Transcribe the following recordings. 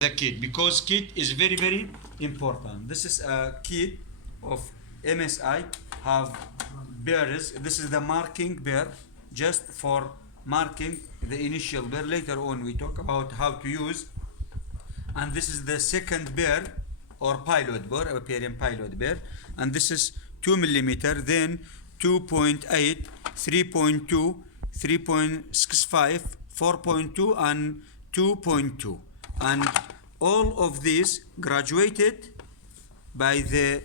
the kit, because kit is very important. This is a kit of MSI have bears. This is the marking bear, just for marking the initial bear. Later on we talk about how to use. And this is the second bear or pilot bear, a European pilot bear, and this is 2 millimeter, then 2.8, 3.2, 3.65, 4.2 and 2.2, and all of these graduated by the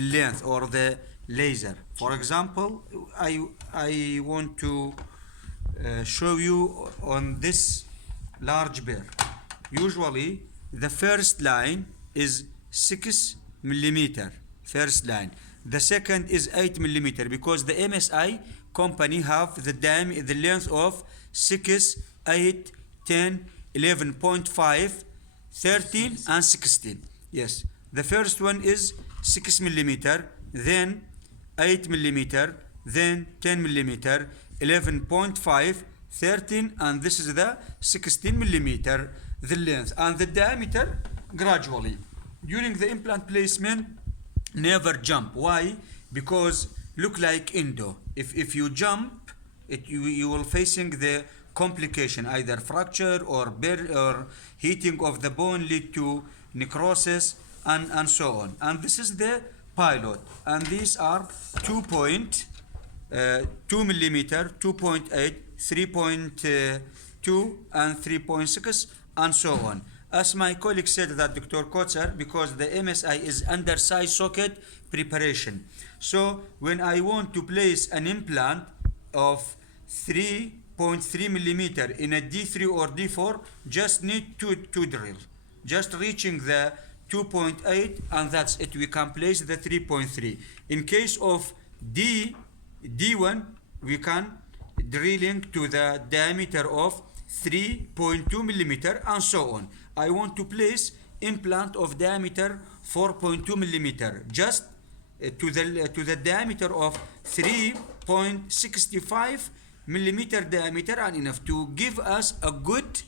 length or the laser. For example, I want to show you on this large bear. Usually the first line is 6 millimeter, first line. The second is 8 millimeter, because the MSI company have the length of 6, 8, 10, 11.5, 13 and 16. Yes, the first one is 6 millimeter, then 8 millimeter, then 10 millimeter, 11.5, 13, and this is the 16 millimeter, the length, and the diameter gradually. During the implant placement, never jump. Why? Because look like endo. If you jump, you will facing the complication, either fracture or heating of the bone lead to necrosis and so on. And this is the pilot, and these are 2 millimeter, 2.8, 3.2 and 3.6 and so on. As my colleague said, that Dr. Kotzer, because the MSI is undersized socket preparation. So when I want to place an implant of 3.3 millimeter in a D3 or D4, just need two drill. Just reaching the 2.8 and that's it. We can place the 3.3. In case of D1, we can drilling to the diameter of 3.2 millimeter and so on. I want to place implant of diameter 4.2 millimeter, just to the diameter of 3.65 millimeter diameter, and enough to give us a good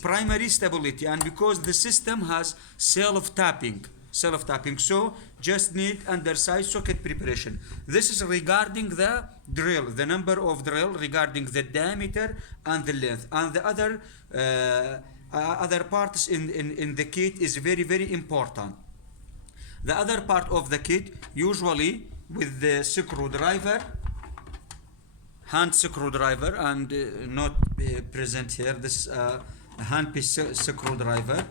primary stability. And because the system has self-tapping, so just need undersized socket preparation. This is regarding the drill, the number of drill, regarding the diameter and the length. And the other parts in the kit is very important. The other part of the kit, usually with the screwdriver, hand screwdriver, and not present here. This is a hand piece screwdriver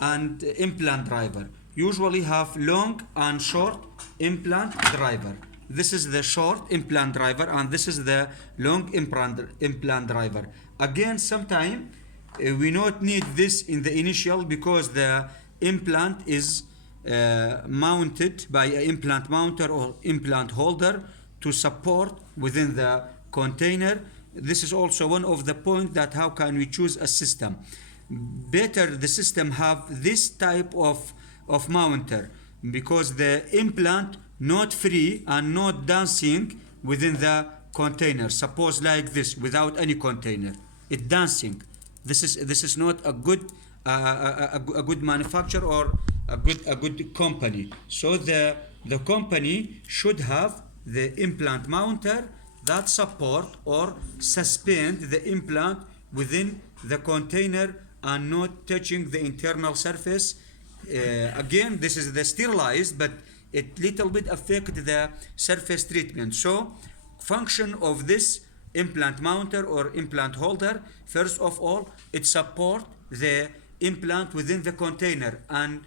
and implant driver. Usually have long and short implant driver. This is the short implant driver and this is the long implant driver. Again, sometimes we not need this in the initial, because the implant is mounted by an implant mounter or implant holder to support within the container. This is also one of the points that how can we choose a system. Better the system have this type of mounter, because the implant not free and not dancing within the container. Suppose like this, without any container, it dancing. This is not a good manufacturer or a good company. So the company should have the implant mounter that support or suspend the implant within the container and not touching the internal surface. Again, this is the sterilized, but it little bit affect the surface treatment. So function of this implant mounter or implant holder, first of all, it support the implant within the container and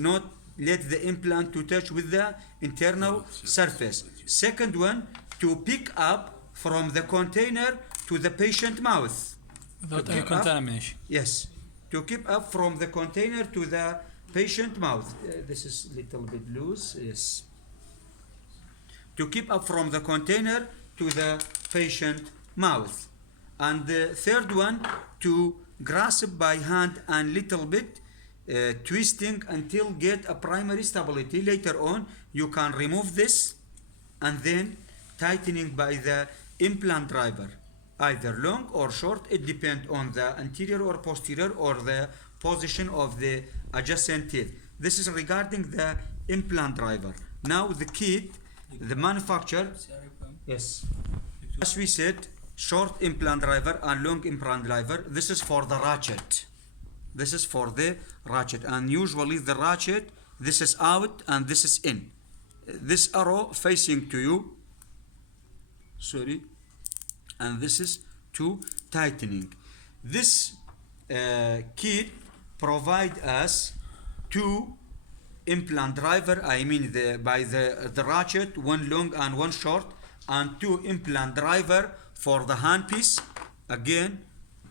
not let the implant to touch with the internal surface. Second one, to pick up from the container to the patient mouth. Without any contamination. Yes, to keep up from the container to the patient mouth. This is little bit loose. Yes. To keep up from the container to the patient mouth. And the third one, to grasp by hand and little bit twisting until get a primary stability. Later on, you can remove this and then tightening by the implant driver. either long or short. It depends on the anterior or posterior or the position of the adjacent teeth. This is regarding the implant driver. Now the kit, the manufacturer, yes, as we said, short implant driver and long implant driver. This is for the ratchet. This is for the ratchet, and usually the ratchet, this is out and this is in. This arrow facing to you, sorry, and this is to tightening. This kit provide us two implant driver, I mean by the ratchet, one long and one short, and two implant driver for the handpiece, again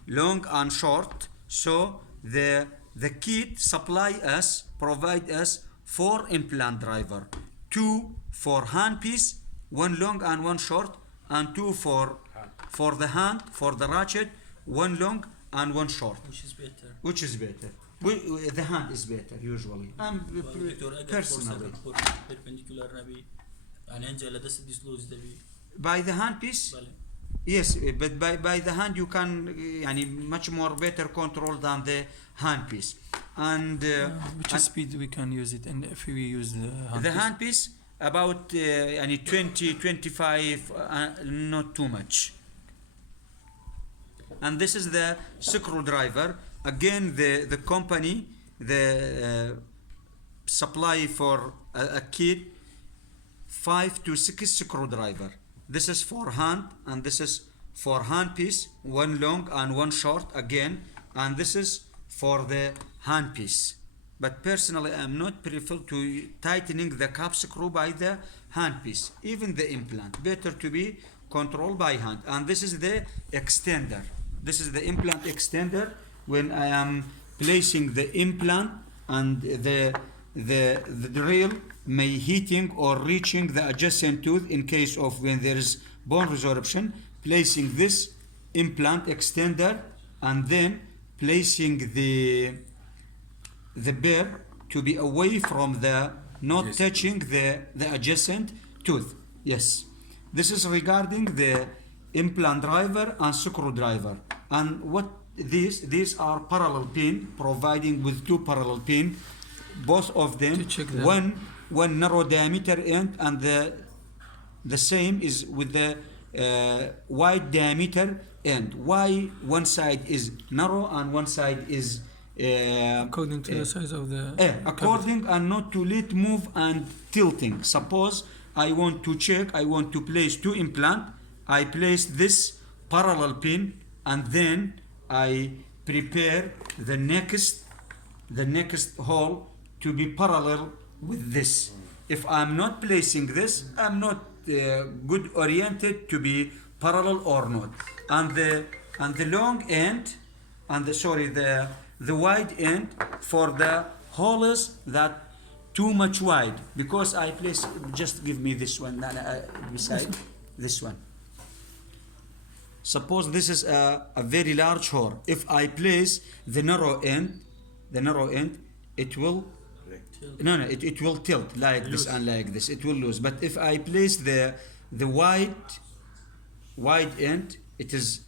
long and short. So the kit provide us 4 implant driver, 2 for handpiece, one long and one short, and 2 for the hand, for the ratchet, one long and one short. Which is better? Which is better? The hand is better usually. Personally. Perpendicular نبي يعني أنت على دست dislodge تبي. By the handpiece? Yes, but by the hand you can much more better control than the handpiece. And which speed we can use it, and if we use the handpiece about 20, 25, not too much. And this is the screwdriver. Again, the company, the supply for a kit 5 to 6 screwdriver. This is for hand, and this is for handpiece, one long and one short again, and this is for the handpiece. But personally, I'm not prefer to tightening the cap screw by the handpiece, even the implant. Better to be controlled by hand. And this is the extender. This is the implant extender. When I am placing the implant and the drill may hitting or reaching the adjacent tooth in case of when there is bone resorption, placing this implant extender and then placing the burr to be away from the not touching the adjacent tooth. Yes, this is regarding the implant driver and screwdriver. And what these are parallel pin, providing with 2 parallel pin, both of them, one narrow diameter end, and the same is with the wide diameter end. Why one side is narrow and one side is according to the size of the according, and not to let move and tilting. Suppose I want to check, I want to place 2 implant, I place this parallel pin and then I prepare the next hole to be parallel with this. If I'm not placing this, I'm not good oriented to be parallel or not. And the long end and the wide end for the holes that too much wide, because I place, just give me this one beside this one. Suppose this is a very large hole. If I place the narrow end, it will it will tilt like this and like this. It will lose. But if I place the wide end, it is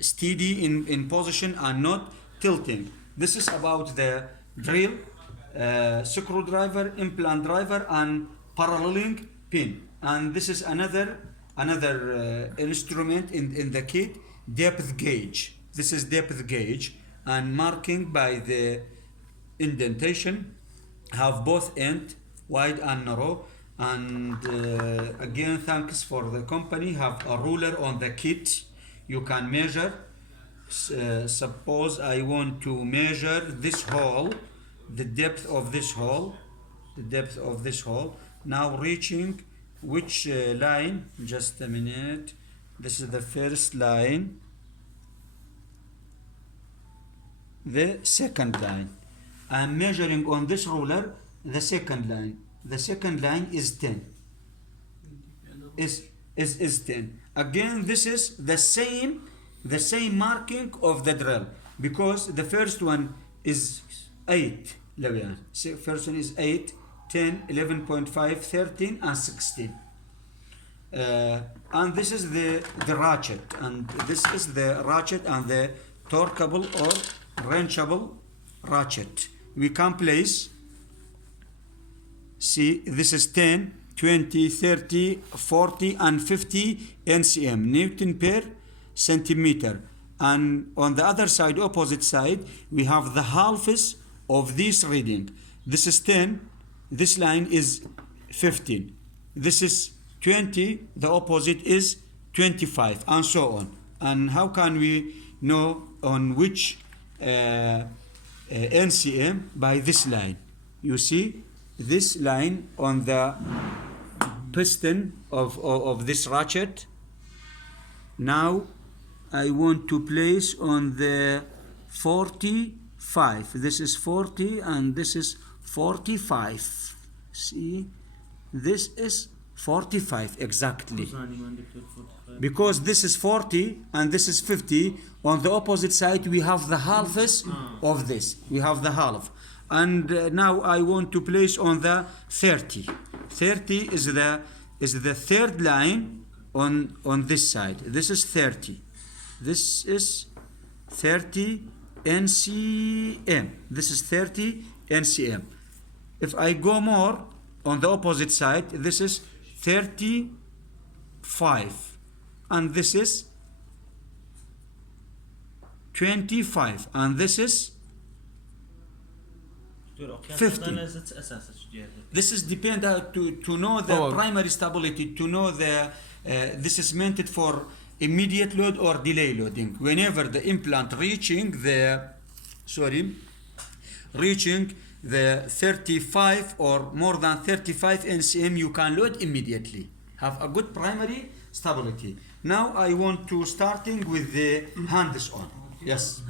steady in position and not tilting. This is about the drill, screwdriver, implant driver, and paralleling pin. And this is another instrument in the kit, depth gauge. This is depth gauge, and marking by the indentation, have both end, wide and narrow. And again, thanks for the company, have a ruler on the kit. You can measure. Suppose I want to measure this hole, the depth of this hole, now reaching which line, just a minute, this is the first line, the second line. I'm measuring on this ruler the second line. The second line is 10. Is 10. Again, this is the same marking of the drill, because the first one is 8. First one is 8, 10, 11.5, 13, and 16. and this is the ratchet, and this is the ratchet and the torqueable or wrenchable ratchet. We can place, see, this is 10, 20, 30, 40 and 50 NCM, Newton per centimeter. And on the other side, opposite side, we have the halves of this reading. This is 10, this line is 15, this is 20, the opposite is 25, and so on. And how can we know on which NCM? By this line. You see this line on the piston of this ratchet. Now I want to place on the 45. This is 40 and this is 45. See, this is 45 exactly. Because this is 40 and this is 50, on the opposite side we have the halves of this. We have the half. And now I want to place on the 30. 30 is the third line on this side. This is 30. This is 30 NCM. This is 30 NCM. If I go more on the opposite side, this is 35, and this is 25, and this is 50. This is depend to know the primary stability, to know the this is meant for immediate load or delay loading. Whenever the implant reaching the 35 or more than 35 NCM, you can load immediately. Have a good primary stability. Now I want to starting with the hands on. Yes.